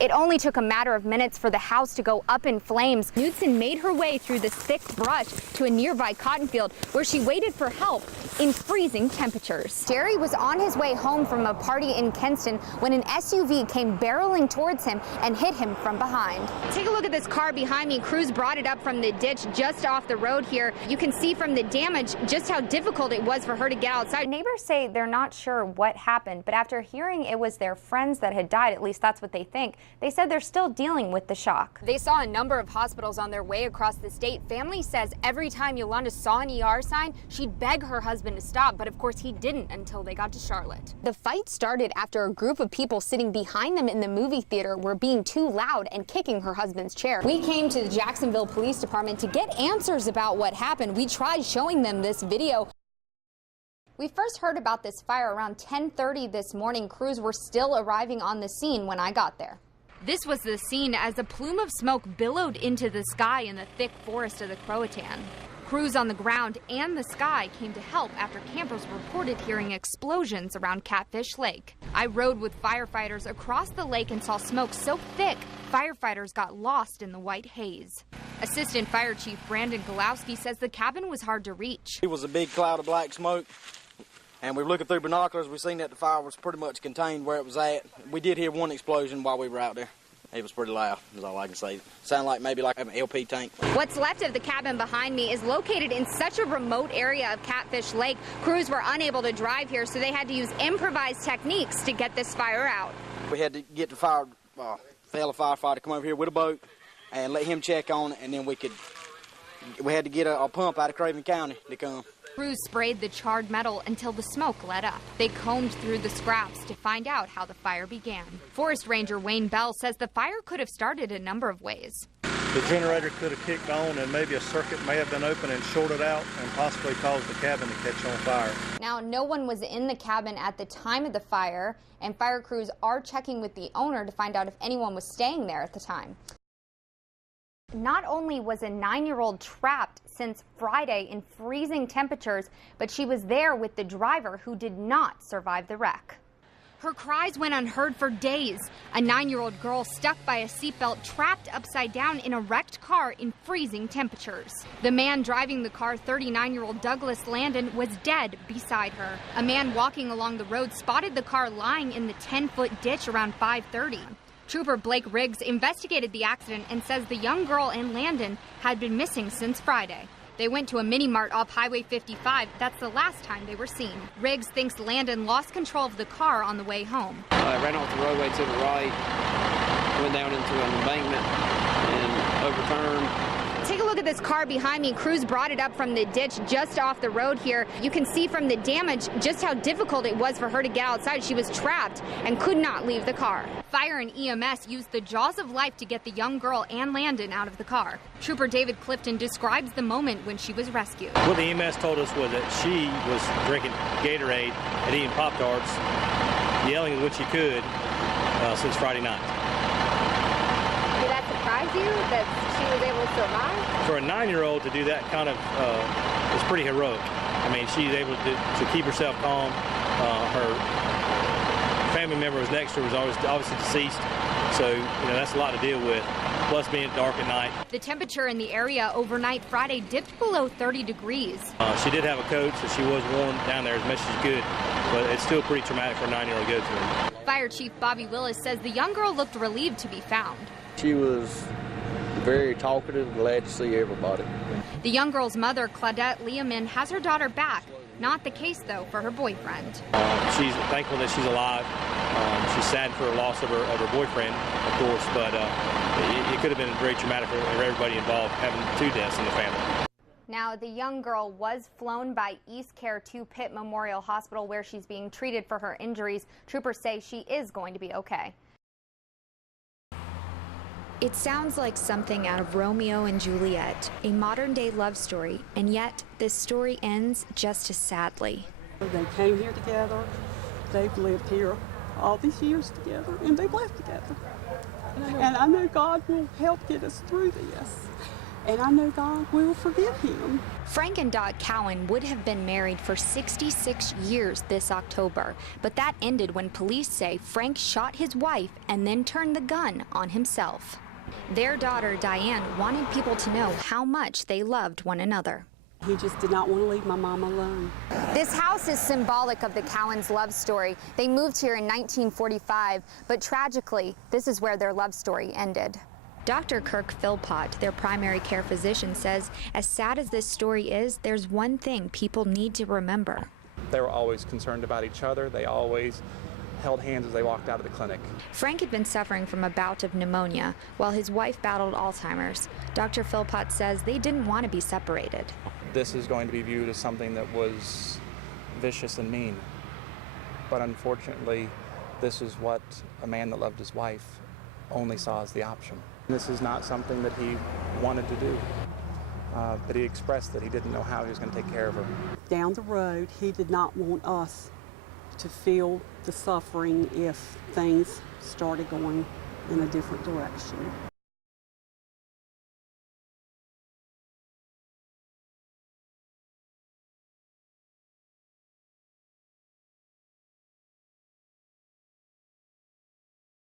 It only took a matter of minutes for the house to go up in flames. Knudsen made her way through this thick brush to a nearby cotton field where she waited for help in freezing temperatures. Jerry was on his way home from a party in Kenston when an SUV came barreling towards him and hit him from behind. Take a look at this car behind me. Crews brought it up from the ditch just off the road here. You can see from the damage just how difficult it was for her to get outside. Neighbors say they're not sure what happened, but after hearing it was their friends that had died, at least that's what they think, they said they're still dealing with the shock. They saw a number of hospitals on their way across the state. Family says every time Yolanda saw an ER sign, she'd beg her husband to stop, but of course he didn't until they got to Charlotte. The fight started after a group of people sitting behind them in the movie theater were being too loud and kicking her husband's chair. We came to the Jacksonville Police Department to get answers about what happened. We tried showing them this video. We first heard about this fire around 10:30 this morning. Crews were still arriving on the scene when I got there. This was the scene as a plume of smoke billowed into the sky in the thick forest of the Croatan. Crews on the ground and the sky came to help after campers reported hearing explosions around Catfish Lake. I rode with firefighters across the lake and saw smoke so thick, firefighters got lost in the white haze. Assistant Fire Chief Brannon says the cabin was hard to reach. It was a big cloud of black smoke, and we were looking through binoculars. We seen that the fire was pretty much contained where it was at. We did hear one explosion while we were out there. It was pretty loud, is all I can say. Sounded like maybe like an LP tank. What's left of the cabin behind me is located in such a remote area of Catfish Lake. Crews were unable to drive here, so they had to use improvised techniques to get this fire out. We had to get the fellow firefighter to come over here with a boat and let him check on it, and then we had to get a pump out of Craven County to come. Crews sprayed the charred metal until the smoke let up. They combed through the scraps to find out how the fire began. Forest Ranger Wayne Bell says the fire could have started a number of ways. The generator could have kicked on and maybe a circuit may have been open and shorted out and possibly caused the cabin to catch on fire. Now, no one was in the cabin at the time of the fire, and fire crews are checking with the owner to find out if anyone was staying there at the time. Not only was a 9-year-old trapped since Friday in freezing temperatures, but she was there with the driver who did not survive the wreck. Her cries went unheard for days. A 9-year-old girl stuck by a seatbelt trapped upside down in a wrecked car in freezing temperatures. The man driving the car, 39-year-old Douglas Landon, was dead beside her. A man walking along the road spotted the car lying in the 10-foot ditch around 5:30. Trooper Blake Riggs investigated the accident and says the young girl and Landon had been missing since Friday. They went to a mini-mart off Highway 55. That's the last time they were seen. Riggs thinks Landon lost control of the car on the way home. Ran off the roadway to the right, went down into an embankment, and overturned. Take a look at this car behind me. Crews brought it up from the ditch just off the road here. You can see from the damage just how difficult it was for her to get outside. She was trapped and could not leave the car. Fire and EMS used the jaws of life to get the young girl and Landon out of the car. Trooper David Clifton describes the moment when she was rescued. What the EMS told us was that she was drinking Gatorade and eating Pop-Tarts, yelling as what she could since Friday night. Did that surprise you that she was able to survive? For a 9-year-old to do that kind of is pretty heroic. I mean, she's able to keep herself calm. Her family member was next to her, was obviously deceased, so that's a lot to deal with. Plus being dark at night. The temperature in the area overnight Friday dipped below 30 degrees. She did have a coat, so she was warm down there as much as she could, but it's still pretty traumatic for a 9-year-old to go through. Fire Chief Bobby Willis says the young girl looked relieved to be found. She was very talkative, glad to see everybody. The young girl's mother, Claudette Leaman, has her daughter back. Not the case, though, for her boyfriend. She's thankful that she's alive. She's sad for the loss of her boyfriend, of course, but it could have been very traumatic for everybody involved, having 2 deaths in the family. Now, the young girl was flown by East Care to Pitt Memorial Hospital, where she's being treated for her injuries. Troopers say she is going to be okay. It sounds like something out of Romeo and Juliet, a modern-day love story, and yet this story ends just as sadly. They came here together, they've lived here all these years together, and they've left together. And I know God will help get us through this. And I know God will forgive him. Frank and Dot Cowan would have been married for 66 years this October, but that ended when police say Frank shot his wife and then turned the gun on himself. Their daughter, Diane, wanted people to know how much they loved one another. He just did not want to leave my mom alone. This house is symbolic of the Cowans' love story. They moved here in 1945, but tragically, this is where their love story ended. Dr. Kirk Philpott, their primary care physician, says as sad as this story is, there's one thing people need to remember. They were always concerned about each other. They always held hands as they walked out of the clinic. Frank had been suffering from a bout of pneumonia while his wife battled Alzheimer's. Dr. Philpott says they didn't want to be separated. This is going to be viewed as something that was vicious and mean. But unfortunately, this is what a man that loved his wife only saw as the option. This is not something that he wanted to do, but he expressed that he didn't know how he was going to take care of her. Down the road, he did not want us to feel the suffering if things started going in a different direction.